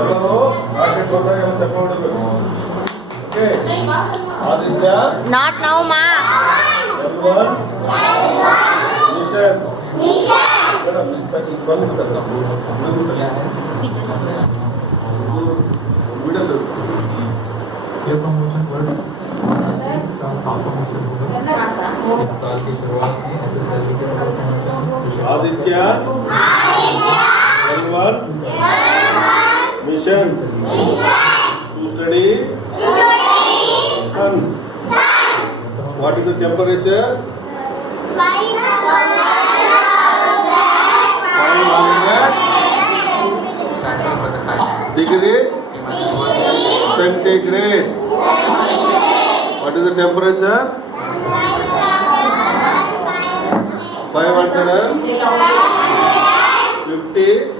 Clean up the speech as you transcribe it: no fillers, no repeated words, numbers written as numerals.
ಎಲ್ಲರೂ ರಾಕೆಟ್ ಕೊಟ್ಟಾಗ ಚಪ್ಪ ಹೊಡಿಬೇಕು. ಓಕೆ, ಆದಿತ್ಯ ನಾಟ್ ನೌ ಮಾ ಎಲ್ವನ್ ಮಿಷನ್ प्रमोशन वर्ड का साफ प्रमोशन होगा। इस साल की शुरुआत में एसएसएलवी के सभी समाचार Aditya L one mission to study sun. What is the temperature? 500 degree centigrade. What is the temperature? 550